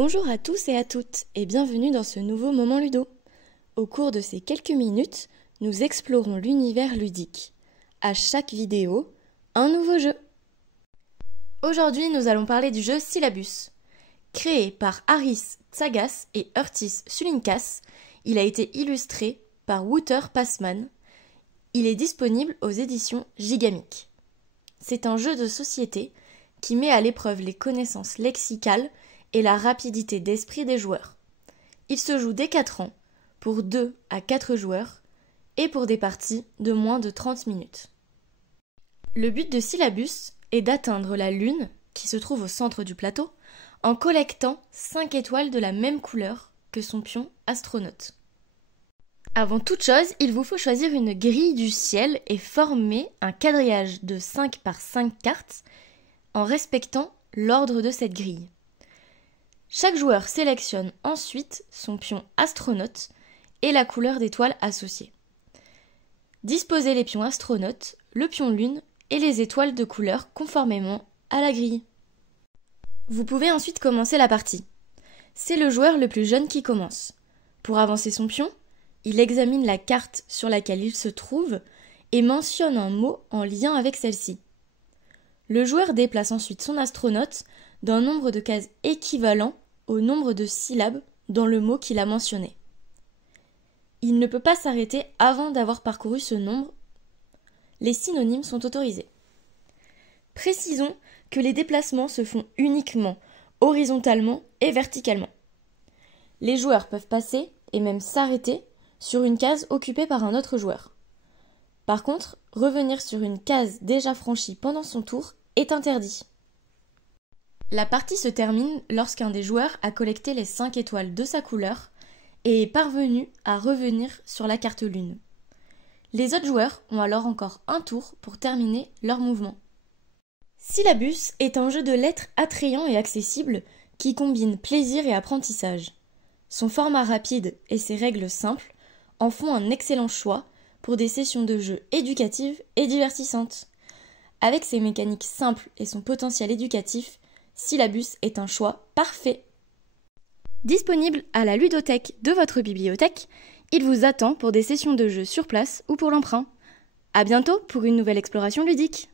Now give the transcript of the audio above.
Bonjour à tous et à toutes et bienvenue dans ce nouveau Moment Ludo. Au cours de ces quelques minutes, nous explorons l'univers ludique. À chaque vidéo, un nouveau jeu. Aujourd'hui, nous allons parler du jeu Syllabus. Créé par Harris Tsagas et Urtis Sulinkas, il a été illustré par Wouter Passman. Il est disponible aux éditions Gigamic. C'est un jeu de société qui met à l'épreuve les connaissances lexicales et la rapidité d'esprit des joueurs. Il se joue dès 4 ans, pour 2 à 4 joueurs, et pour des parties de moins de 30 minutes. Le but de Syllabus est d'atteindre la Lune, qui se trouve au centre du plateau, en collectant 5 étoiles de la même couleur que son pion astronaute. Avant toute chose, il vous faut choisir une grille du ciel et former un quadrillage de 5 par 5 cartes en respectant l'ordre de cette grille. Chaque joueur sélectionne ensuite son pion astronaute et la couleur d'étoile associée. Disposez les pions astronautes, le pion lune et les étoiles de couleur conformément à la grille. Vous pouvez ensuite commencer la partie. C'est le joueur le plus jeune qui commence. Pour avancer son pion, il examine la carte sur laquelle il se trouve et mentionne un mot en lien avec celle-ci. Le joueur déplace ensuite son astronaute d'un nombre de cases équivalent au nombre de syllabes dans le mot qu'il a mentionné. Il ne peut pas s'arrêter avant d'avoir parcouru ce nombre. Les synonymes sont autorisés. Précisons que les déplacements se font uniquement horizontalement et verticalement. Les joueurs peuvent passer et même s'arrêter sur une case occupée par un autre joueur. Par contre, revenir sur une case déjà franchie pendant son tour est interdit. La partie se termine lorsqu'un des joueurs a collecté les 5 étoiles de sa couleur et est parvenu à revenir sur la carte lune. Les autres joueurs ont alors encore un tour pour terminer leur mouvement. Syllabus est un jeu de lettres attrayant et accessible qui combine plaisir et apprentissage. Son format rapide et ses règles simples en font un excellent choix pour des sessions de jeu éducatives et divertissantes. Avec ses mécaniques simples et son potentiel éducatif, Syllabus est un choix parfait. Disponible à la ludothèque de votre bibliothèque, il vous attend pour des sessions de jeu sur place ou pour l'emprunt. À bientôt pour une nouvelle exploration ludique.